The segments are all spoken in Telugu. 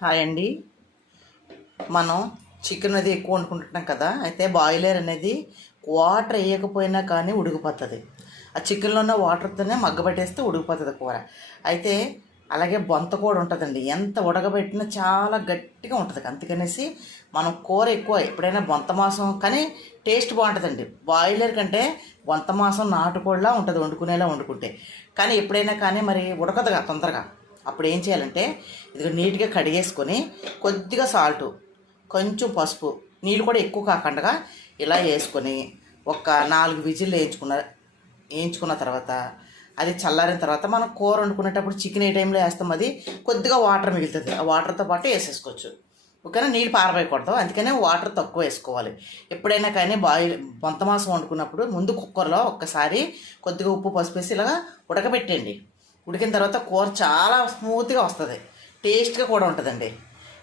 హాయ్ అండి. మనం చికెన్ అది ఎక్కువ వండుకుంటున్నాం కదా అయితే బాయిలర్ అనేది వాటర్ వేయకపోయినా కానీ ఉడికిపోతుంది. ఆ చికెన్లో ఉన్న వాటర్తోనే మగ్గబెట్టేస్తే ఉడికిపోతుంది కూర. అయితే అలాగే బొంత కూడా ఉంటుందండి. ఎంత ఉడకబెట్టినా చాలా గట్టిగా ఉంటుంది. అందుకనేసి మనం కూర ఎక్కువ ఎప్పుడైనా బొంత మాసం కానీ టేస్ట్ బాగుంటుందండి. బాయిలర్ కంటే బొంత మాసం నాటుకోడిలా ఉంటుంది వండుకునేలా వండుకుంటే. కానీ ఎప్పుడైనా కానీ మరి ఉడకదుగా తొందరగా. అప్పుడు ఏం చేయాలంటే ఇది నీట్గా కడిగేసుకొని కొద్దిగా సాల్టు కొంచెం పసుపు నీళ్ళు కూడా ఎక్కువ కాకుండా ఇలా వేసుకొని ఒక నాలుగు విజిల్లు వేయించుకున్న వేయించుకున్న తర్వాత అది చల్లారిన తర్వాత మనం కూర వండుకునేటప్పుడు చికెన్ ఏ టైంలో వేస్తాం అది కొద్దిగా వాటర్ మిగులుతుంది. ఆ వాటర్తో పాటు వేసేసుకోవచ్చు. ఓకేనా? నీళ్ళు పారబోయకూడదు. అందుకనే వాటర్ తక్కువ వేసుకోవాలి. ఎప్పుడైనా కానీ బాయిల్ బొంత మాసం వండుకున్నప్పుడు ముందు కుక్కర్లో ఒక్కసారి కొద్దిగా ఉప్పు పసుపు వేసి ఇలాగా ఉడకబెట్టండి ఉడికిన తర్వాత కూర చాలా స్మూత్గా వస్తుంది. టేస్ట్గా కూడా ఉంటుందండి.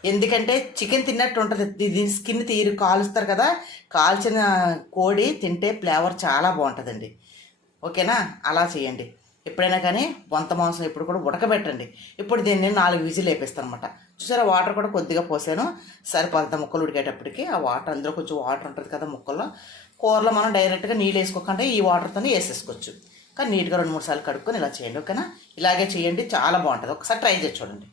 ఎందుకంటే చికెన్ తిన్నట్టు ఉంటుంది. దీని స్కిన్ తీరు కాలుస్తారు కదా. కాల్చిన కోడి తింటే ఫ్లేవర్ చాలా బాగుంటుందండి. ఓకేనా? అలా చేయండి. ఎప్పుడైనా కానీ వంత మాంసం ఇప్పుడు కూడా ఉడకబెట్టండి. ఇప్పుడు దీన్ని నాలుగు విజిల్ వేపిస్తాను అనమాట చూసారా? వాటర్ కూడా కొద్దిగా పోసాను. సరిపోతుంది. ముక్కలు ఉడికేటప్పటికి ఆ వాటర్ అందులో కొంచెం వాటర్ ఉంటుంది కదా ముక్కల్లో. కూరలో మనం డైరెక్ట్గా నీళ్ళు వేసుకోకుండా ఈ వాటర్తోనే వేసేసుకోవచ్చు. కానీ నీట్గా రెండు మూడు సార్లు కడుక్కొని ఇలా చేయండి ఓకేనా? ఇలాగే చేయండి చాలా బాగుంటుంది. ఒకసారి ట్రై చేసి చూడండి.